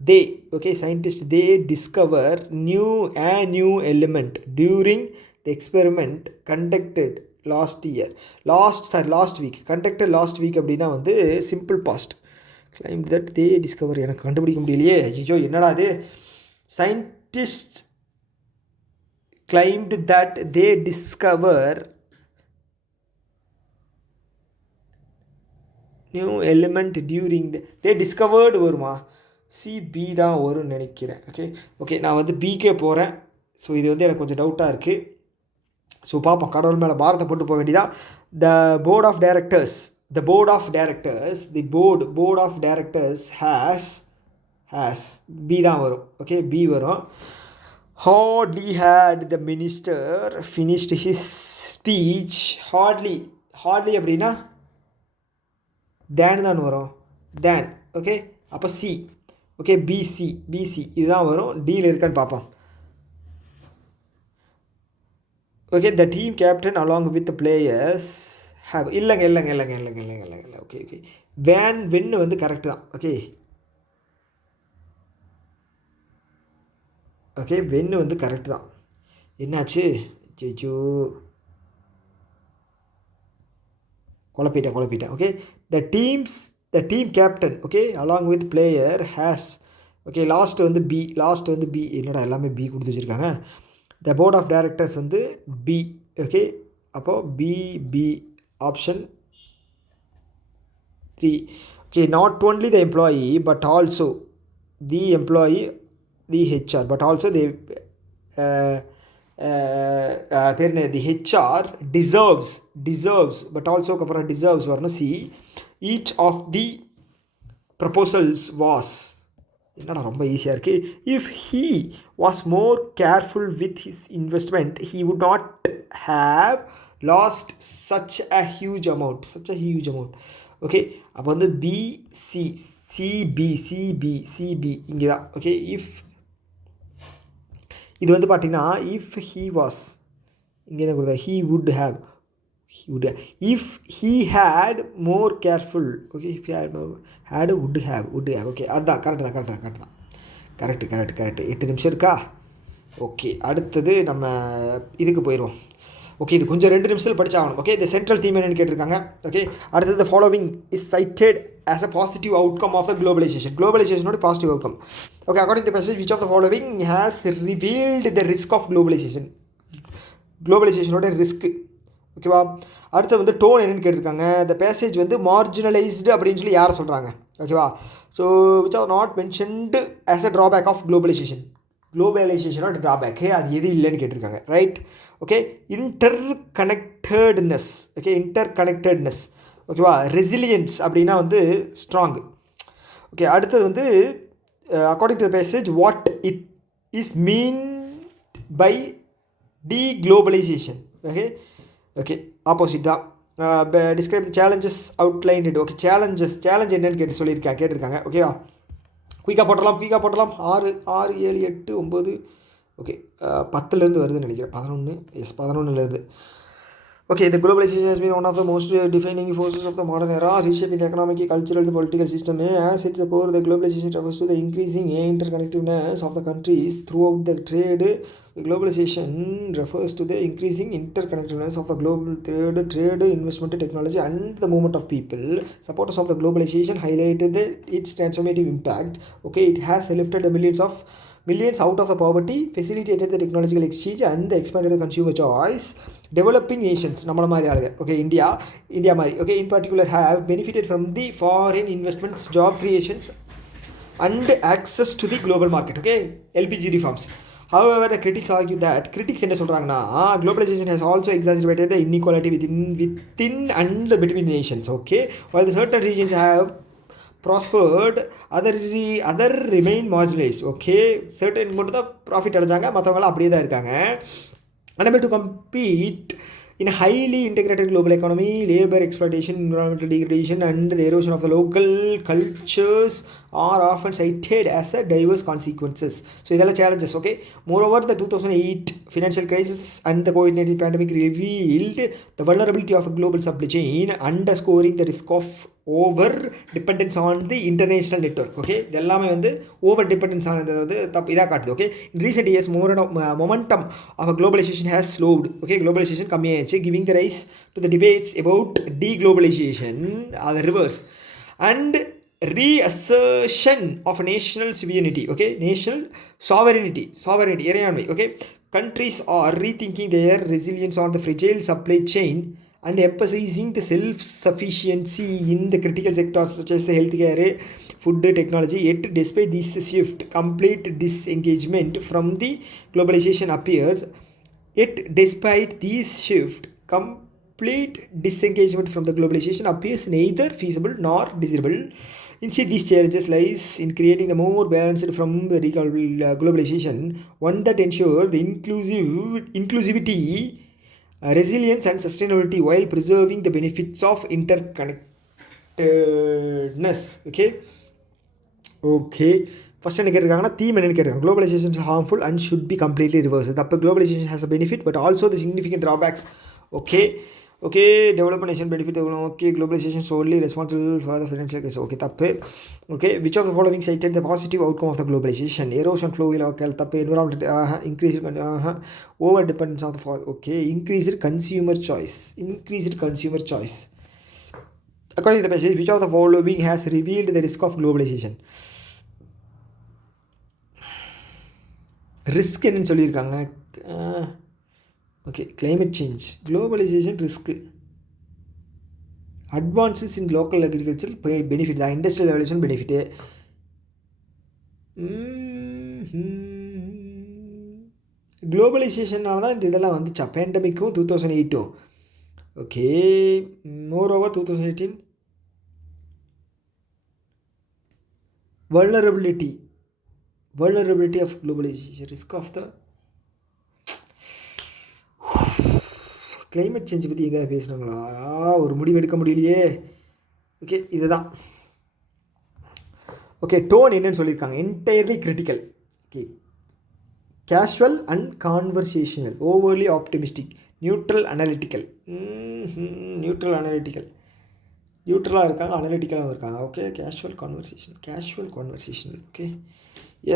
they discover a new element during the experiment conducted last week. conducted last week அப்படின்னா வந்து simple past. claimed that they discover, எனக்கு கண்டுபிடிக்க முடியலையே, ஐயோ என்னடா இது. scientists claimed that they discover new element during they discovered வருமா? சிபி தான் வரும்னு நினைக்கிறேன். ஓகே, நான் வந்து பிகே போகிறேன். ஸோ இது வந்து எனக்கு கொஞ்சம் டவுட்டாக இருக்குது. ஸோ பார்ப்போம், கடவுள் மேலே பாரத்தை போட்டு போக வேண்டியதா. The board of directors has B தான் வரும். ஓகே, பி வரும். Hardly had the minister finished his speech. Hardly அப்படின்னா தேன் தான் வரும், தேன். ஓகே, அப்போ சி. ஓகே, பிசி இதுதான் வரும். டியில் இருக்கான்னு பார்ப்போம். Okay, the team captain along with players have இல்லைங்க. ஓகே, வென்னு வந்து கரெக்டு தான். ஓகே, வென்னு வந்து கரெக்டு தான். என்னாச்சு? ஜெஜோ குழப்பிட்டேன். Okay, the team captain okay along with player has. Okay, last வந்து பி. என்னடா எல்லாமே பி கொடுத்து வச்சுருக்காங்க. த போர்ட் ஆஃப் டைரக்டர்ஸ் வந்து பி. ஓகே, அப்போது B option 3. Okay, not only the employee but also the employee the HR but also the pair the HR deserves but ஆல்சோக்கு அப்புறம் டிசர்வ்ஸ் வரணும். C. Each of the proposals was. என்னடா ரொம்ப ஈஸியாக இருக்குது. If he was more careful with his investment he would not have lost such a huge amount. Okay, அப்போ வந்து பிசி சிபி இங்கே தான். ஓகே, இஃப் இது வந்து பார்த்தீங்கன்னா இஃப் ஹீ வாஸ் இங்கே என்ன கொடுத்தா he would have if he had more careful. Okay, if had would have. Okay, அதுதான் கரெக்டு தான். கரெக்டு. 8 நிமிஷம் இருக்கா? ஓகே, அடுத்தது நம்ம இதுக்கு போயிடுவோம். ஓகே, இது கொஞ்சம் 2 நிமிஷத்தில் படிச்சாகணும். ஓகே, இந்த சென்ட்ரல் தீம் என்னன்னு கேட்டிருக்காங்க. ஓகே, அடுத்தது following is cited as a positive outcome of the குளோபலைசேஷனோட positive outcome. Okay, according to message which of the following has revealed the risk of குளோபலைசேஷனோட ரிஸ்க். ஓகேவா, அடுத்து வந்து டோன் என்னென்னு கேட்டிருக்காங்க. த பேசேஜ் வந்து மார்ஜினலைஸ்டு அப்படின்னு சொல்லி யாரை சொல்கிறாங்க. ஓகேவா, so which are not mentioned as a drawback of குளோபலைசேஷனோட ட்ராபேக்கு அது எது இல்லைன்னு கேட்டிருக்காங்க. ரைட். Okay, interconnectedness. ஓகேவா, ரெசிலியன்ஸ் அப்படின்னா வந்து ஸ்ட்ராங். ஓகே, அடுத்தது வந்து according to the passage what it is mean by deglobalisation. Okay, opposite தான். Describe the challenges outlined. Okay, challenge என்னன்னு கேட்டிருக்காங்க. ஓகேவா, குயிக்காக போட்டலாம். 6 7 8 9. ஓகே, 10லேருந்து வருதுன்னு நினைக்கிறேன். 11. எஸ், 11லேருந்து. Okay, the globalization has been one of the most defining forces of the modern era, reshaping the economic, cultural, and political system. As its core, the globalization refers to the increasing interconnectedness of the countries throughout the trade. Globalization refers to the increasing interconnectedness of the global trade, investment, technology, and the movement of people. Supporters of the globalization highlighted its transformative impact. Okay, it has lifted the millions out of the poverty, facilitated the technological exchange, and expanded the consumer choice. Developing nations, நம்மள மாதிரி ஆளுங்க, ஓகே, இந்தியா மாதிரி, okay, in particular have benefited from the foreign investments, job creations, and access to the global market. Okay, LPG reforms. However, the critics argue that என்ன சொல்கிறாங்கன்னா, globalization has also exacerbated the inequality within and between nations. Okay, while the certain regions have prospered, other remain marginalized. Okay, certain மட்டும் தான் ப்ராஃபிட் அடைஞ்சாங்க, மற்றவங்களாம் அப்படியே தான் இருக்காங்க. Unable to compete in a highly integrated global economy, labor exploitation, environmental degradation, and the erosion of the local cultures are often cited as a diverse consequences. So these are challenges. Okay, moreover, the 2008 financial crisis and the COVID-19 pandemic revealed the vulnerability of a global supply chain, underscoring the risk of over dependence on the international network. Okay, இதெல்லாமே வந்து ஓவர் டிபெண்டன்ஸ் ஆனது வந்து தப்பு இதாக காட்டுது. Okay, in recent years momentum of a globalization has slowed. Okay, globalization கம்மியாயிடுச்சு, giving the rise to the debates about deglobalization, the reverse, and reassertion of national sovereignty. Okay, national sovereignty இறையாண்மை. Okay, countries are rethinking their resilience on the fragile supply chain and emphasizing the self-sufficiency in the critical sectors such as healthcare, food, technology. Yet, despite this shift, complete disengagement from the globalization appears Yet, despite this shift, complete disengagement from the globalization appears neither feasible nor desirable. Instead, these challenges lies in creating the more balanced from the globalization, one that ensures the inclusivity, resilience, and sustainability while preserving the benefits of interconnectedness. Okay. First என்ன கேட்டிருக்காங்கன்னா தீம் என்னன்னு கேட்டிருக்காங்க. Globalization is harmful and should be completely reversed. அப்போ globalization has a benefit but also the significant drawbacks. Okay. Development nation benefit. Okay, globalization solely responsible for the financial crisis. Okay, தப்பு. Okay, which of the following cited the positive outcome of the globalization? Erosion flow will தப்பு. Environment increased over dependence on the okay, increased consumer choice. According to the passage, which of the following has revealed the risk of globalization? Risk என்னன்னு சொல்லியிருக்காங்க. Okay, climate change, globalization risk, advances in local agriculture benefit தான், இண்டஸ்ட்ரியல் ரெவல்யூஷன் பெனிஃபிட்டு. குளோபலைசேஷனால தான் இந்த இதெல்லாம் வந்துச்சா, பேண்டமிக்கும் 2008. Okay, moreover 2018 vulnerability of globalization, risk of the climate change பற்றி எங்கே பேசுகிறாங்களா, ஒரு முடிவு எடுக்க முடியலையே. ஓகே, இதுதான். ஓகே, டோன் என்னன்னு சொல்லியிருக்காங்க. Entirely critical. Okay, casual and conversational, overly optimistic, neutral analytical. நியூட்ரலாக இருக்காங்க, அனலிட்டிக்கலாகவும் இருக்காங்க. Okay, casual conversational. Okay,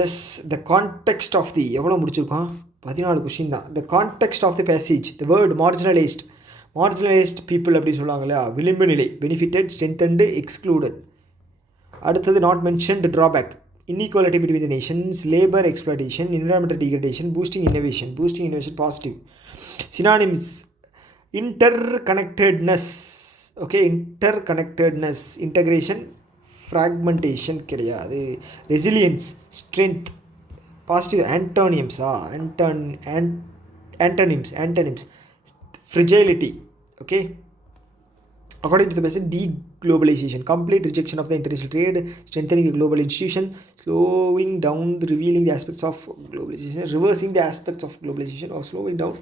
yes. The context of the எவ்வளோ முடிச்சிருக்கோம், 14 கொஷின் தான். The context of the passage, the word marginalised people அப்படின்னு சொல்லுவாங்க இல்லையா, விளிம்பு நிலை, பெனிஃபிட்டட், ஸ்ட்ரென்தன்டு, எக்ஸ்க்ளூடட். அடுத்தது not mentioned, drawback, inequality between the nations, labour exploitation, environmental degradation, boosting innovation positive. Synonyms, interconnectedness. Okay, interconnectedness, integration, fragmentation கிடையாது. Resilience, strength, positive. Antonyms, fragility. Okay, according to the message, deglobalization, complete rejection of the international trade, strengthening the global institution, slowing down, revealing the aspects of globalization, reversing the aspects of globalization, or slowing down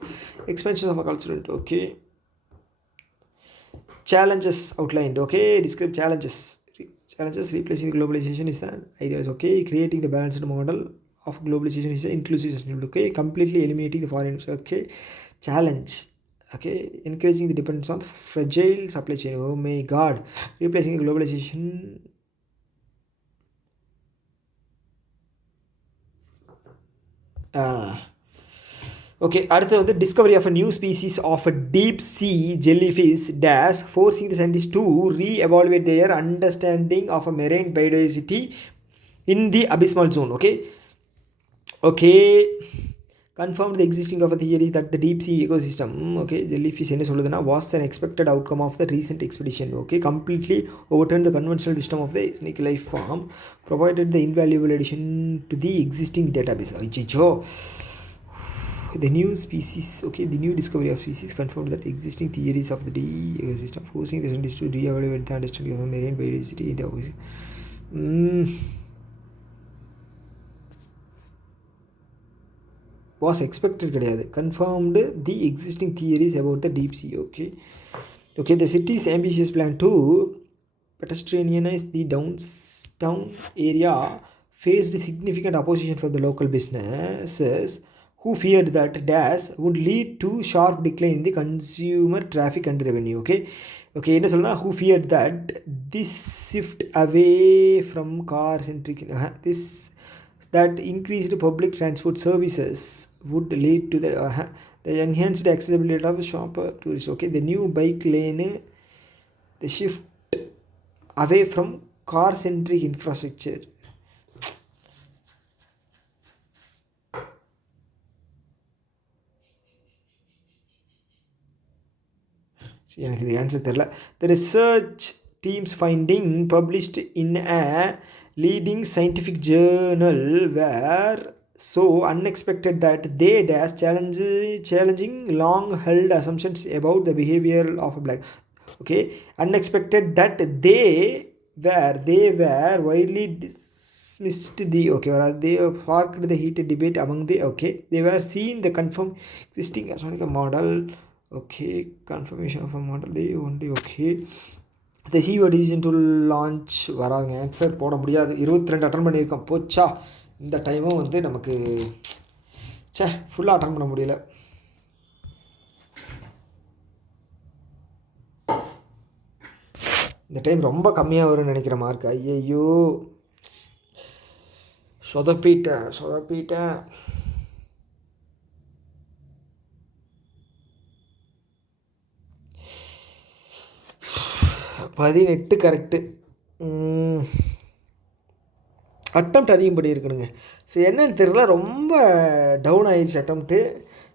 expansion of a culture. Okay, challenges outlined. Okay, describe challenges, replacing the globalization is an idea. Okay, creating the balanced model of globalization is inclusive, sustainable. Okay, completely eliminating the foreign. Okay, challenge. Okay, encouraging the dependence on fragile supply chain. Oh my god, replacing globalization. Okay, அடுத்து வந்து discovery of a new species of a deep sea jellyfish dash forcing the scientists to re-evaluate their understanding of a marine biodiversity in the abysmal zone. Okay, confirmed the existing of a theory that the deep sea ecosystem, okay, jellyfish என்ன சொல்லுதுன்னா, was an expected outcome of the recent expedition. Okay, completely overturned the conventional wisdom of the snake life form, provided the invaluable addition to the existing database. The new species, okay, the new discovery of species confirmed that existing theories of the deep ecosystem, forcing the scientists to re-evaluate the understanding of marine biodiversity in the ocean. Was expected கிடையாது, confirmed the existing theories about the deep sea. Okay, the city's ambitious plan to pedestrianize the downtown area faced significant opposition from the local businesses who feared that dash would lead to sharp decline in the consumer traffic and revenue. Okay, என்ன சொல்லலாம், who feared that this shift away from car centric that increased public transport services would lead to the enhanced accessibility of shopper tourists. Okay, the new bike lane, the shift away from car centric infrastructure. எனக்கு இது ஆன்சர் தெரியல. The research team's finding published in a leading scientific journal were so unexpected that they dash challenging long held assumptions about the behavior of a black. Okay, unexpected that they were widely dismissed the, okay, or they sparked the heated debate among the, okay, they were seen the confirm existing astronomical model. Okay, confirmation of a model they only, okay, the CEO decision to launch வராதுங்க. ஆன்சர் போட முடியாது. 22 அட்டன் பண்ணியிருக்கோம். போச்சா இந்த டைமும் வந்து நமக்கு ஃபுல்லாக அட்டன் பண்ண முடியல. இந்த டைம் ரொம்ப கம்மியாக வரும்னு நினைக்கிற மார்க். ஐயையோ, சொதப்பிட்டேன். 18 கரெக்டு. அட்டம்ப்ட் அதிகம் படி இருக்கணுங்க. ஸோ என்னன்னு தெரியல, ரொம்ப டவுன் ஆயிடுச்சு அட்டம்ப்ட்டு.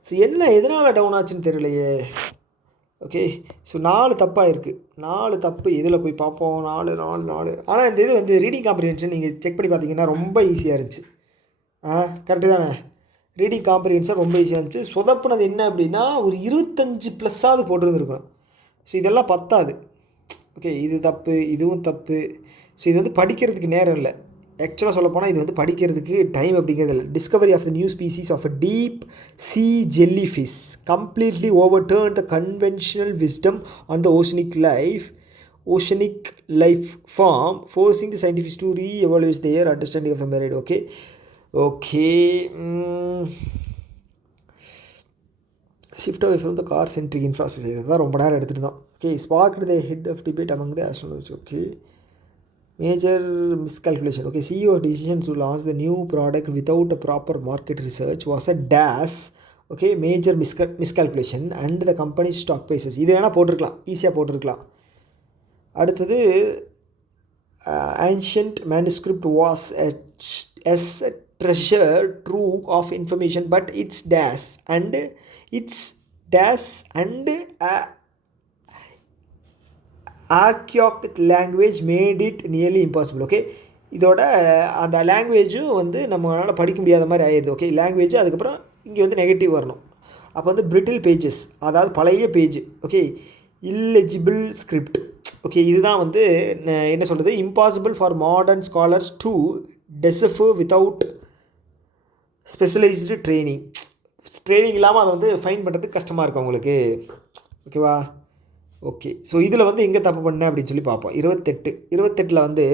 ஸோ எதனால் டவுன் ஆச்சுன்னு தெரியலையே. ஓகே, ஸோ 4 தப்பாக இருக்குது. 4 தப்பு. இதில் போய் பார்ப்போம். 4. ஆனால் இந்த இது வந்து ரீடிங் காம்ப்ரிஹென்ஷன் நீங்கள் செக் பண்ணி பார்த்தீங்கன்னா ரொம்ப ஈஸியாக இருந்துச்சு. கரெக்டு தானே? ரீடிங் காம்ப்ரிஹென்ஷன் ரொம்ப ஈஸியாக இருந்துச்சு. சொதப்புனது என்ன அப்படின்னா, ஒரு 25+ போட்டிருந்துருக்கணும். ஸோ இதெல்லாம் பத்தாது. ஓகே, இது தப்பு, இதுவும் தப்பு. ஸோ இது வந்து படிக்கிறதுக்கு நேரம் இல்லை. ஆக்சுவலாக சொல்லப்போனால் இது வந்து படிக்கிறதுக்கு டைம் அப்படிங்கிறது இல்லை. Discovery of the new species of a deep sea jellyfish completely overturn the conventional wisdom on the oceanic life form forcing the scientifics to reevaluate their understanding of the merit. Okay, shift away from the car centric infrastructure. இதுதான் ரொம்ப நேரம் எடுத்துகிட்டு தான். Okay, sparked the head of debate among the astronomers. Okay, major miscalculation. Okay, CEO decision to launch the new product without a proper market research was a dash. Okay, major miscalculation and the company's stock prices. இது வேணால் போட்டிருக்கலாம், ஈஸியாக போட்டிருக்கலாம். அடுத்தது ancient manuscript was as a treasure trove of information, but its dash and archaic language made it nearly impossible. Okay, இதோட அந்த லாங்குவேஜும் வந்து நம்மளால் படிக்க முடியாத மாதிரி ஆயிடுது. ஓகே, லாங்குவேஜ் அதுக்கப்புறம் இங்கே வந்து நெகட்டிவ் வரணும். அப்போ வந்து பிரிட்டில் பேஜஸ், அதாவது பழைய page. Okay, illegible script. Okay, இதுதான் வந்து என்ன சொல்கிறது, impossible for modern scholars to decipher without specialised training இல்லாமல் அதை வந்து ஃபைன் பண்ணுறதுக்கு கஷ்டமாக இருக்கும் அவங்களுக்கு. ஓகேவா? ஓகே, ஸோ இதில் வந்து எங்கே தப்பு பண்ணேன் அப்படின்னு சொல்லி பார்ப்போம். 28 வந்து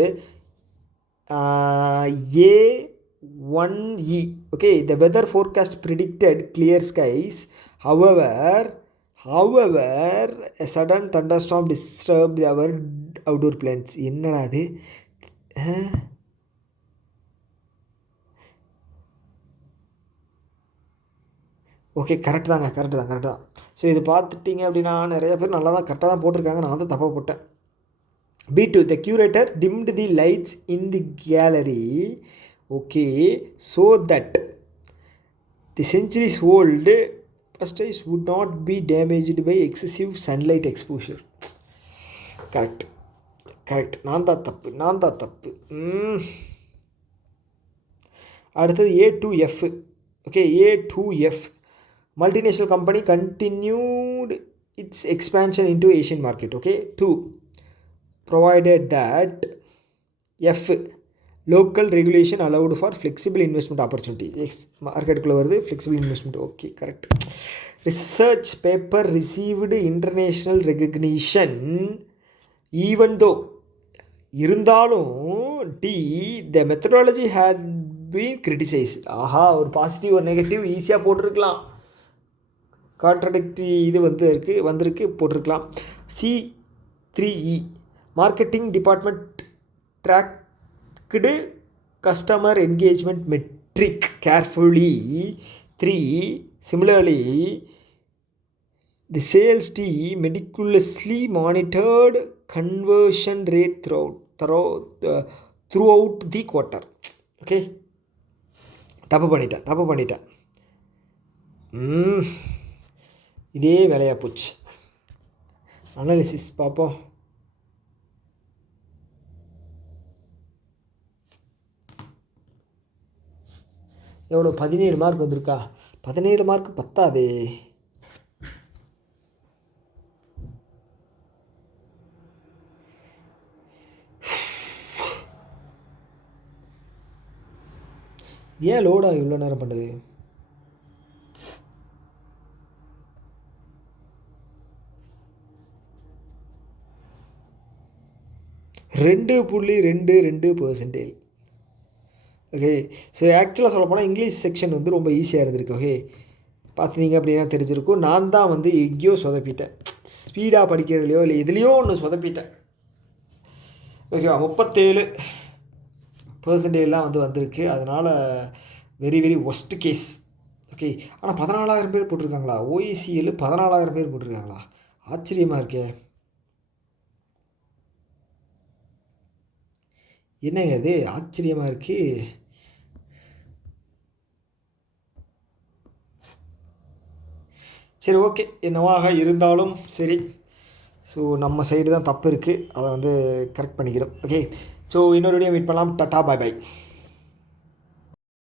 A1E. Okay, the weather forecast predicted clear skies. However a sudden thunderstorm disturbed our outdoor plants. என்னடா அது? ஓகே, கரெக்டு தான். ஸோ இது பார்த்துட்டிங்க அப்படின்னா நிறைய பேர் நல்லா தான் கரெக்டாக தான் போட்டிருக்காங்க. நான் தான் தப்பாக போட்டேன். B2, the curator dimmed the lights in the gallery. Okay, so that the centuries old pasties would not be damaged by excessive sunlight exposure. Correct. நான் தான் தப்பு. அடுத்தது A2F. Okay, A2F, multinational company continued its expansion into Asian market. Okay, 2, provided that F, local regulation allowed for flexible investment opportunity. மார்க்கெட்டுக்குள்ளே வருது flexible investment. Okay, correct. research paper received international recognition even though, இருந்தாலும் D, the methodology had been criticized. ஒரு பாசிட்டிவ் ஒரு நெகட்டிவ் ஈஸியாக போட்டிருக்கலாம். கான்ட்ரடிக்டரி இது வந்திருக்கு போட்டிருக்கலாம். C3E, marketing department tracked customer engagement metric carefully. 3, similarly the sales team meticulously monitored conversion rate throughout the quarter. Okay, தப்பு பண்ணிட்டேன். இதே வேலையாக போச்சு. அனாலிசிஸ் பார்ப்போம். எவ்வளோ 17 மார்க் வந்திருக்கா? 17 மார்க் பத்தாதே. ஏன் லோடாக இவ்வளோ நேரம் பண்ணுது? 2.22%. ஓகே. ஸோ ஆக்சுவலாக சொல்லப்போனால் இங்கிலீஷ் செக்ஷன் வந்து ரொம்ப ஈஸியாக இருந்திருக்கு. ஓகே, பார்த்தீங்க அப்படின்னா தெரிஞ்சிருக்கும். நான் தான் வந்து எங்கேயோ சொதப்பிட்டேன். ஸ்பீடாக படிக்கிறதுலையோ இல்லை எதுலேயோ ஒன்று சொதப்பிட்டேன். ஓகேவா? 37% தான் வந்திருக்கு. அதனால் very very worst case. Okay, ஆனால் 14,000 பேர் போட்டிருக்காங்களா? OICL 14,000 பேர் போட்டிருக்காங்களா? ஆச்சரியமாக இருக்கே. என்னங்க அது ஆச்சரியமாக இருக்குது. சரி, ஓகே, என்னவாக இருந்தாலும் சரி. ஸோ நம்ம சைடு தான் தப்பு இருக்குது, அதை வந்து கரெக்ட் பண்ணிக்கிறோம். ஓகே, ஸோ இன்னொரு வீடியோ மீட் பண்ணலாம். டாட்டா, பாய் பாய்.